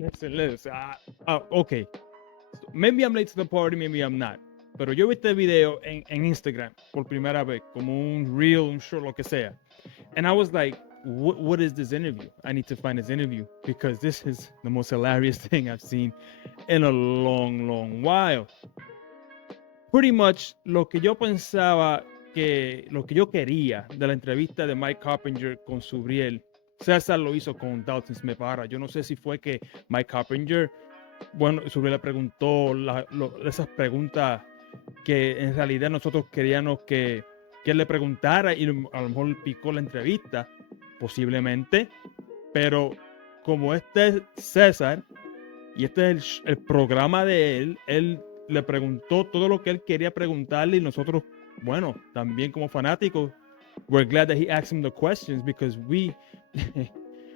Listen. Okay. Maybe I'm late to the party, maybe I'm not. Pero yo vi este video en Instagram por primera vez, como un reel, un short, lo que sea. And I was like, what is this interview? I need to find this interview because this is the most hilarious thing I've seen in a long, long while. Pretty much lo que yo pensaba lo que yo quería de la entrevista de Mike Coppinger con Subriel, César lo hizo con Dalton Smith. Ahora, yo no sé si fue que Mike Coppinger, bueno, Subriel le preguntó esas preguntas que en realidad nosotros queríamos que él le preguntara y a lo mejor picó la entrevista, posiblemente, pero como este es César y este es el programa de él le preguntó todo lo que él quería preguntarle y nosotros, bueno, también como fanáticos, we're glad that he asked him the questions because we,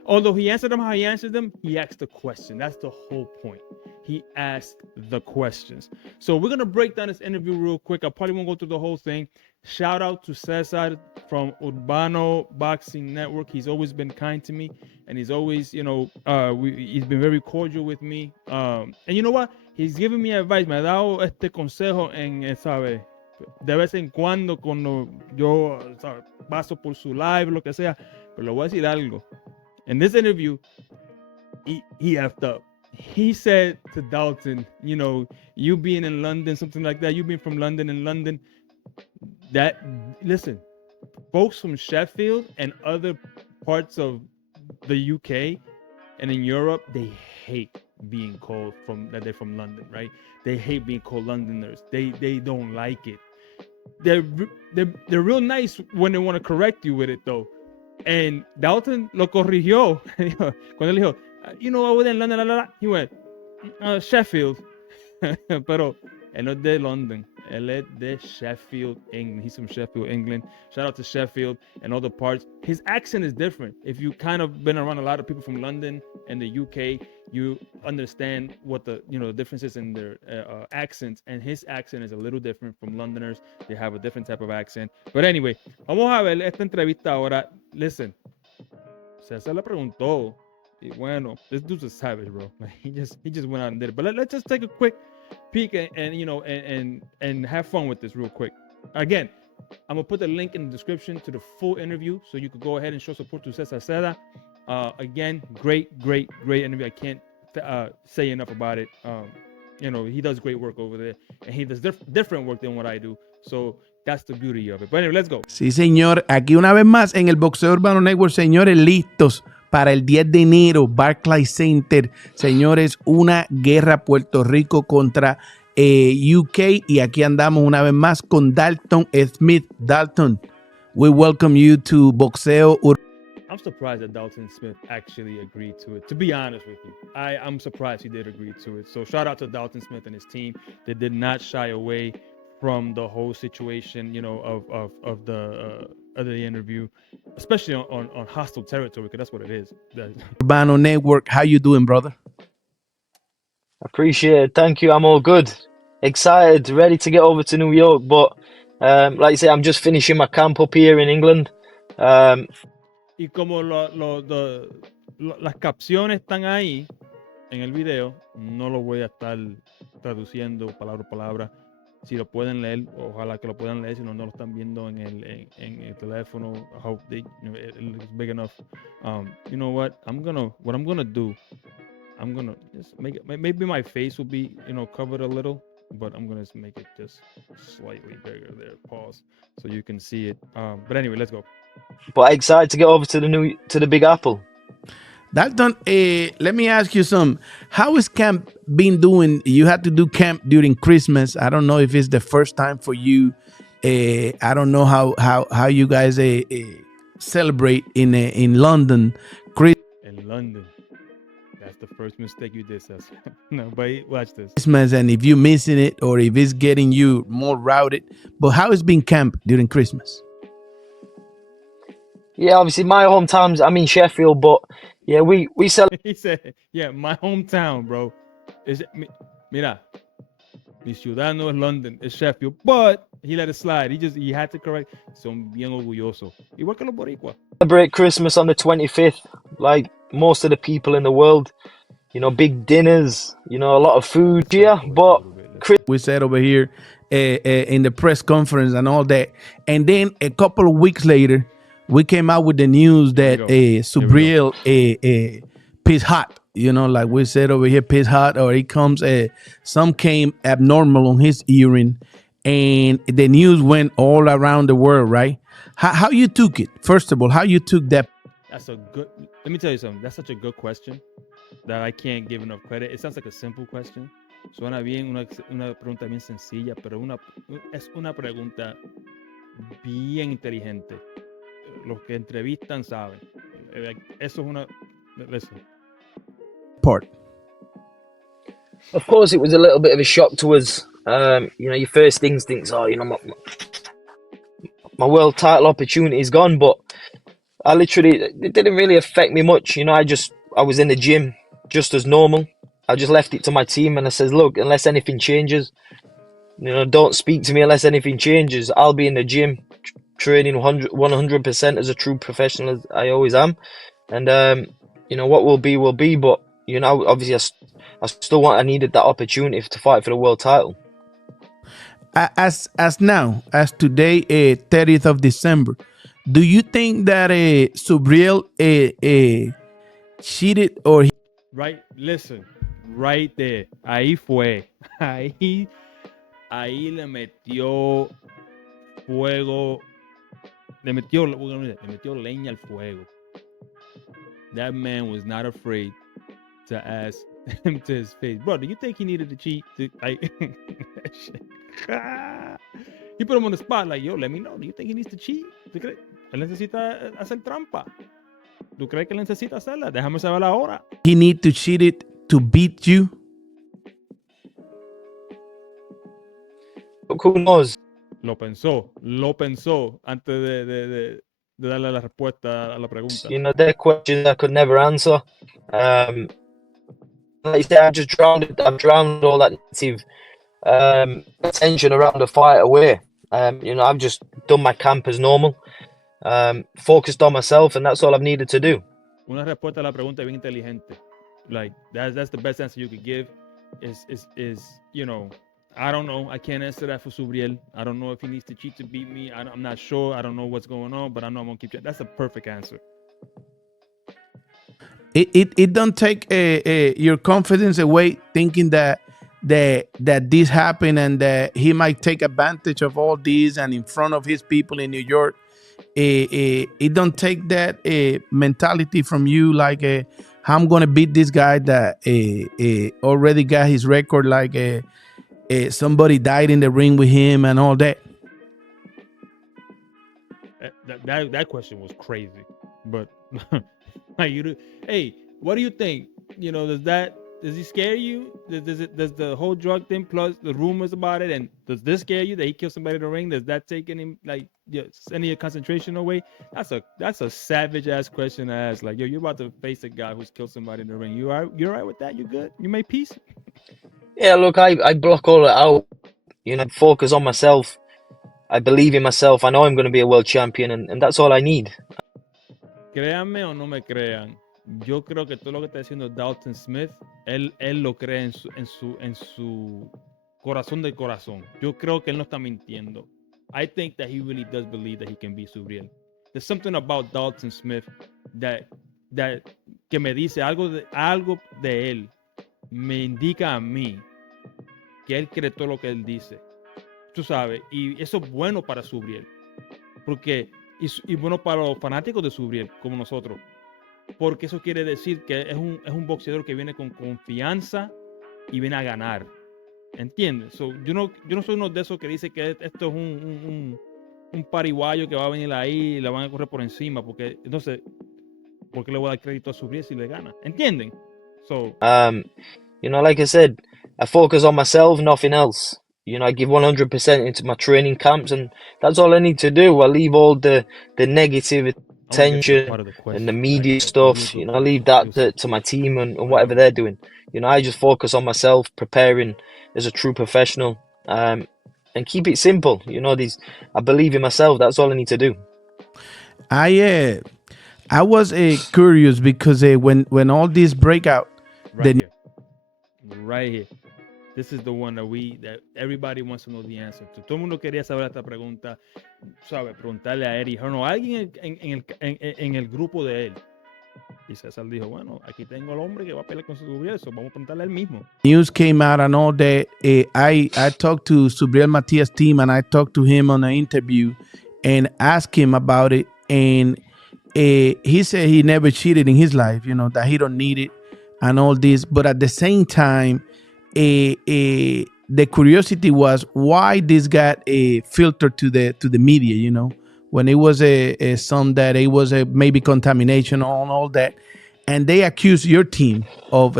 although he answered them how he answered them, he asked the question. That's the whole point. He asked the questions. So we're going to break down this interview real quick. I probably won't go through the whole thing. Shout out to Cesar from Urbano Boxing Network. He's always been kind to me and he's always, he's been very cordial with me. And you know what? He's given me advice. Me ha dado este consejo ¿sabes? De vez en cuando yo, ¿sabes? Paso por su live, lo que sea. Pero le voy a decir algo. In this interview, he effed up. He said to Dalton, you being in London, something like that, you being from London and London, listen, folks from Sheffield and other parts of the UK and in Europe, they hate being called that they're from London, right? They hate being called Londoners. They don't like it. They're real nice when they want to correct you with it, though. And Dalton lo corrigió. Cuando él dijo, over there in London, he went, Sheffield. Pero él no es de London. Él es de Sheffield, England. He's from Sheffield, England. Shout out to Sheffield and other parts. His accent is different. If you kind of been around a lot of people from London and the UK, you understand what the differences in their accents. And his accent is a little different from Londoners. They have a different type of accent. But anyway, vamos a ver esta entrevista ahora. Listen, César le preguntó. Y bueno, this dude's a savage, bro. He just went out and did it. But let's just take a quick peek and have fun with this real quick. Again, I'm gonna put the link in the description to the full interview so you could go ahead and show support to Cesar Seda. Again, great interview. I can't say enough about it. He does great work over there, and he does different work than what I do. So that's the beauty of it. But anyway, let's go. Sí, señor. Aquí una vez más en el Boxeo Urbano Network, señores, listos para el 10 de enero, Barclays Center. Señores, una guerra Puerto Rico contra UK. Y aquí andamos una vez más con Dalton Smith. Dalton, we welcome you to Boxeo Urbano. I'm surprised that Dalton Smith actually agreed to it. To be honest with you, I'm surprised he did agree to it. So shout out to Dalton Smith and his team. They did not shy away from the whole situation, of the interview, especially on hostile territory, because that's what it is. Urbano Network, how you doing, brother? Appreciate it. Thank you. I'm all good. Excited, ready to get over to New York. But like I say, I'm just finishing my camp up here in England. Y como las capciones están ahí en el video, no lo voy a estar traduciendo palabra por palabra. Si lo pueden leer, ojalá que lo puedan leer. Si no lo están viendo en el teléfono, I hope it's big enough. You know what? What I'm gonna do, I'm gonna just make it. Maybe my face will be, covered a little, but I'm gonna just make it just slightly bigger there. Pause, so you can see it. But anyway, let's go. But excited to get over to the Big Apple. Dalton, let me ask you some. How is camp been doing? You had to do camp during Christmas. I don't know if it's the first time for you. I don't know how you guys celebrate in London. In London, that's the first mistake you did, Cesar. No, but watch this. Christmas, and if you're missing it or if it's getting you more routed. But how has been camp during Christmas? Yeah, obviously my hometown's, I'm in Sheffield, but yeah, we celebrate. He said, yeah, my hometown, bro. Mira, mi ciudad no es London, it's Sheffield, but he let it slide. He had to correct. Son bien orgulloso. Igual que los Boricua. Celebrate Christmas on the 25th, like most of the people in the world. big dinners, a lot of food here. But We said over here in the press conference and all that. And then a couple of weeks later, we came out with the news that Subriel piss hot. Like we said over here, piss hot, or it comes, some came abnormal on his urine. And the news went all around the world, right? How you took it? First of all, how you took that? That's a good. Let me tell you something. That's such a good question that I can't give enough credit. It sounds like a simple question. Suena bien, una pregunta bien sencilla, pero es una pregunta bien inteligente. Los que entrevistan saben. Eso es una. Listen. Part. of course, it was a little bit of a shock to us. Your first instincts are, my world title opportunity is gone, but it didn't really affect me much. I was in the gym just as normal. I just left it to my team and I says, look, unless anything changes, don't speak to me unless anything changes. I'll be in the gym training 100% as a true professional as I always am. And, what will be, but, obviously I needed that opportunity to fight for the world title. As today, 30th of December, do you think that Subriel cheated or Right, listen, right there, ahí fue, ahí le metió fuego, le metió leña al fuego. That man was not afraid to ask him to his face, bro, do you think he needed to cheat? He put him on the spot, like, yo, let me know, do you think he needs to cheat? ¿Tú crees? Él necesita hacer trampa. ¿Tú crees que él necesita hacerla? Déjame saber ahora. he need to cheat it to beat you? Who knows? Lo pensó antes de darle la respuesta a la pregunta. They're questions I could never answer. Like you said, I've drowned all that negative attention around the fight away. I've just done my camp as normal, focused on myself, and that's all I've needed to do. Una respuesta a la pregunta bien inteligente. Like that's the best answer you could give. Is I don't know. I can't answer that for Subriel. I don't know if he needs to cheat to beat me. I'm not sure. I don't know what's going on, but I know I'm gonna keep. That's a perfect answer. It don't take your confidence away, thinking that this happened and that he might take advantage of all this and in front of his people in New York. It don't take that mentality from you, like I'm gonna beat this guy that already got his record, like somebody died in the ring with him and all that. That question was crazy, but hey, what do you think? Does he scare you? Does the whole drug thing plus the rumors about it, and does this scare you that he killed somebody in the ring? Does that take any any of your concentration away? That's a savage ass question to ask. Like, yo, you're about to face a guy who's killed somebody in the ring. You all right with that? You good? You made peace? Yeah, look, I block all that out. Focus on myself. I believe in myself. I know I'm going to be a world champion, and that's all I need. Créanme o no me crean, yo creo que todo lo que está diciendo Dalton Smith, él lo cree en su corazón del corazón. Yo creo que él no está mintiendo. I think that he really does believe that he can be Subriel. There's something about Dalton Smith that que me dice algo de él, me indica a mí que él cree todo lo que él dice. Tú sabes, y eso es bueno para Subriel, porque y bueno para los fanáticos de Subriel como nosotros, porque eso quiere decir que es un boxeador que viene con confianza y viene a ganar, ¿entiendes? Yo no soy uno de esos que dice que esto es un pariguayo que va a venir ahí y le van a correr por encima, porque entonces ¿por qué le voy a dar crédito a Subriel si le gana? ¿Entienden? Like I said, I focus on myself, nothing else. I give 100% into my training camps, and that's all I need to do. I leave all the negative attention and the media stuff. I leave that to my team and whatever they're doing. I just focus on myself, preparing as a true professional, and keep it simple. I believe in myself. That's all I need to do. I was curious because when all this breakout Right here. Right here. This is the one that everybody wants to know the answer to. Todo el mundo quería saber esta pregunta, ¿sabe? Preguntarle a Eddie Hearn o a alguien en el grupo de él. Y César dijo, bueno, aquí tengo al hombre que va a pelear con Subriel, so vamos a preguntarle a él mismo. News came out and all that. I talked to Subriel Matias' team and I talked to him on an interview and asked him about it. And he said he never cheated in his life, that he don't need it and all this. But at the same time, the curiosity was why this got filtered to the media, when it was some that it was maybe contamination on all that, and they accused your team of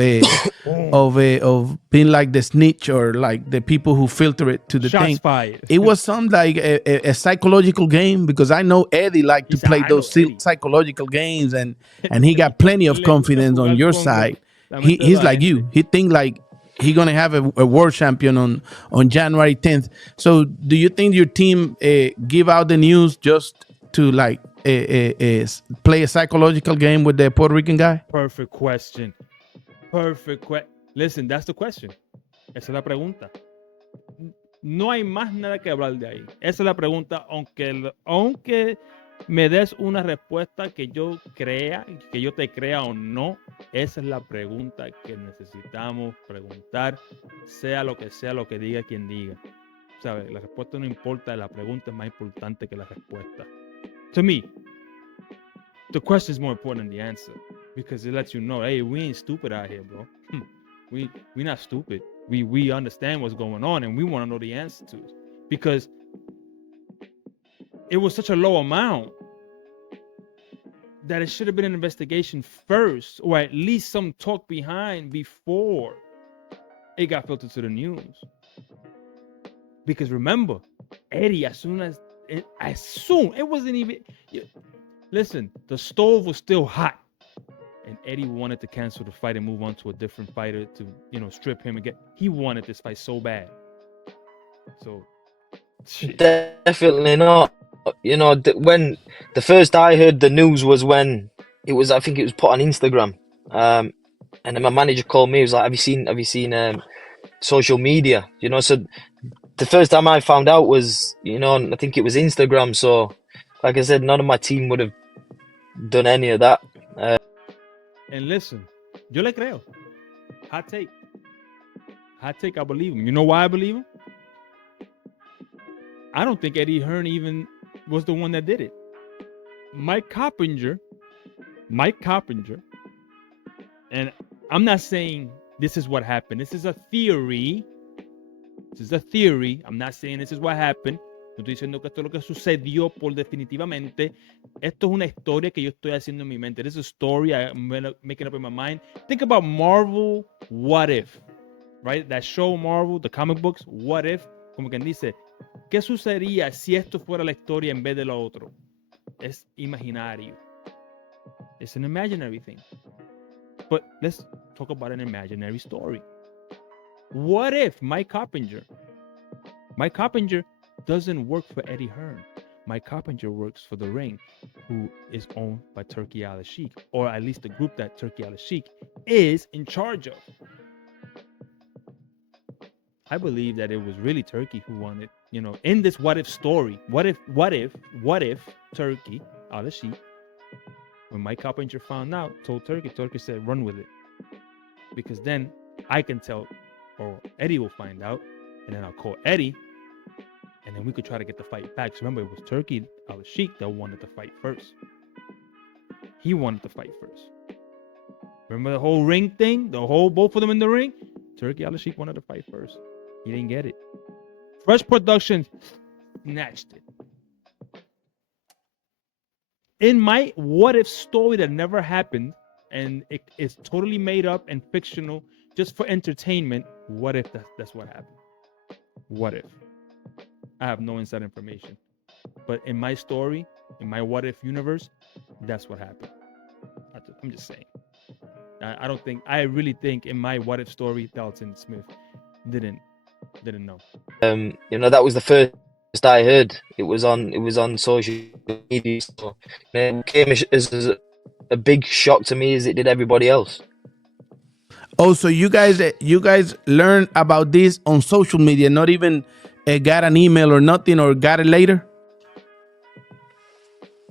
of being like the snitch or like the people who filter it to the Shots thing. fired. It was some like a psychological game, because I know Eddie liked to play those psychological games, and he got plenty of confidence on your side. He's like you. He think like he gonna have a world champion on January 10th. So do you think your team give out the news just to like play a psychological game with the Puerto Rican guy? Perfect question. Listen, that's the question. Esa es la pregunta. No hay más nada que hablar de ahí. Esa es la pregunta, aunque me des una respuesta que yo crea, que yo te crea o no, esa es la pregunta que necesitamos preguntar, sea lo que diga quien diga. ¿Sabes? La respuesta no importa, la pregunta es más importante que la respuesta. To me, the question is more important than the answer, because it lets you know, hey, we ain't stupid out here, bro. We not stupid. We understand what's going on, and we want to know the answer to it, because it was such a low amount that it should have been an investigation first, or at least some talk behind before it got filtered to the news. Because remember, Eddie, as soon it wasn't even. Listen, the stove was still hot, and Eddie wanted to cancel the fight and move on to a different fighter to, strip him again. He wanted this fight so bad. So definitely not. When the first I heard the news was when I think it was put on Instagram, and then my manager called me. He was like, "Have you seen social media?" So the first time I found out was, I think it was Instagram. So, like I said, none of my team would have done any of that. And listen, yo le creo. Hot take, I believe him. You know why I believe him? I don't think Eddie Hearn even was the one that did it. Mike Coppinger, and I'm not saying this is what happened. This is a theory. I'm not saying this is what happened. No estoy diciendo que esto es lo que sucedió por definitivamente. Esto es una historia que yo estoy haciendo en mi mente. This is a story I'm making up in my mind. Think about Marvel, What If, right? That show Marvel, the comic books, What If. Como quien dice, ¿qué sucedería si esto fuera la historia en vez de lo otro? Es imaginario. It's an imaginary thing. But let's talk about an imaginary story. What if Mike Coppinger doesn't work for Eddie Hearn? Mike Coppinger works for The Ring, who is owned by Turki Al-Sheikh, or at least the group that Turki Al-Sheikh is in charge of. I believe that it was really Turki who wanted, in this what if story. What if Turki Al-Sheikh, when Mike Coppinger found out, told Turki said, run with it. Because then I can tell, or Eddie will find out, and then I'll call Eddie, and then we could try to get the fight back. So remember, it was Turki Al-Sheikh that wanted to fight first. He wanted to fight first. Remember the whole ring thing? Both of them in the ring? Turki Al-Sheikh wanted to fight first. He didn't get it. Fresh Production snatched it. In my what if story that never happened, and it is totally made up and fictional just for entertainment, what if that's what happened? What if? I have no inside information. But in my story, in my what if universe, that's what happened. I'm just saying. I really think in my what if story, Dalton Smith didn't know. That was the first I heard. It was on social media. So it came as a big shock to me, as it did everybody else. Oh, so you guys learned about this on social media, not even got an email or nothing, or got it later?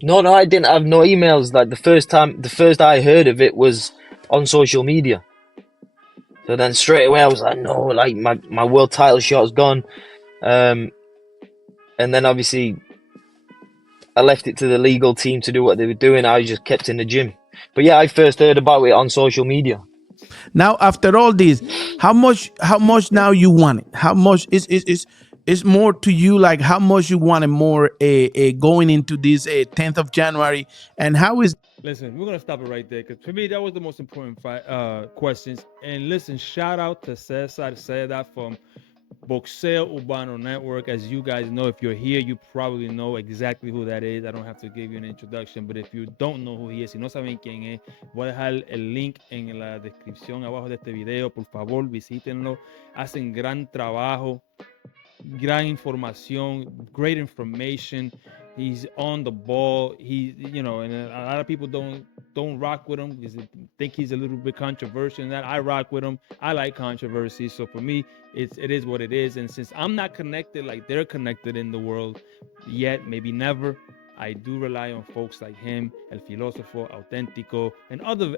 No, I didn't have no emails. Like the first I heard of it was on social media. So then straight away I was like, no, like my world title shot's gone. Um, and then obviously I left it to the legal team to do what they were doing. I just kept in the gym. But yeah, I first heard about it on social media. Now, after all this, how much now you want it? How much is more to you? Like how much you want it more going into this 10th of January, and how is Listen, we're gonna stop it right there because for me that was the most important questions. And listen, shout out to Cesar Seda from Boxeo Urbano Network. As you guys know, if you're here, you probably know exactly who that is. I don't have to give you an introduction, but if you don't know who he is, si no saben quién es, voy a dejar el link en la descripción abajo de este video. Por favor, visítenlo. Hacen gran trabajo, gran información, great information. He's on the ball. And a lot of people don't rock with him because they think he's a little bit controversial. And that I rock with him. I like controversy. So for me, it is what it is. And since I'm not connected like they're connected in the world yet, maybe never, I do rely on folks like him, El Filósofo, Auténtico, and other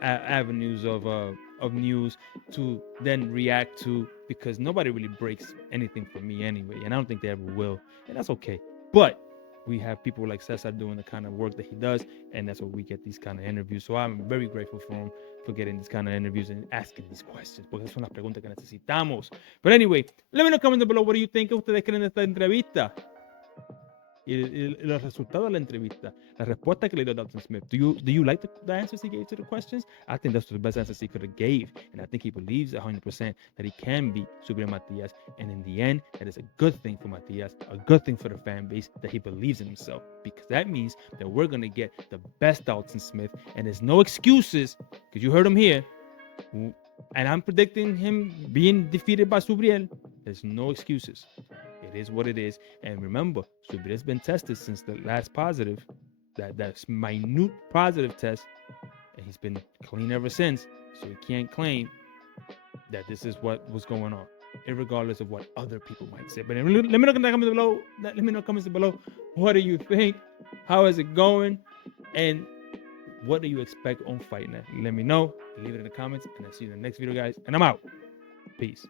avenues of news to then react to, because nobody really breaks anything for me anyway, and I don't think they ever will, and that's okay. But we have people like Cesar doing the kind of work that he does, and that's why we get these kind of interviews. So I'm very grateful for him for getting these kind of interviews and asking these questions, porque es una pregunta que necesitamos. But anyway, let me know comments below, what do you think? ¿Ustedes creen de esta entrevista? Y los resultados de la entrevista, la respuesta que le dio Dalton Smith. Do you like the answers he gave to the questions? I think that's the best answers he could have gave, and I think he believes 100% that he can beat Subriel Matias, and in the end, that is a good thing for Matias, a good thing for the fan base, that he believes in himself, because that means that we're gonna get the best Dalton Smith, and there's no excuses, because you heard him here, and I'm predicting him being defeated by Subriel. There's no excuses. It is what it is. And remember, Subriel's been tested since the last positive, that's minute positive test, and he's been clean ever since. So he can't claim that this is what was going on, regardless of what other people might say. But let me know in the comments below. Let me know in the comments below. What do you think? How is it going? And what do you expect on Fight Night? Let me know. Leave it in the comments, and I'll see you in the next video, guys. And I'm out. Peace.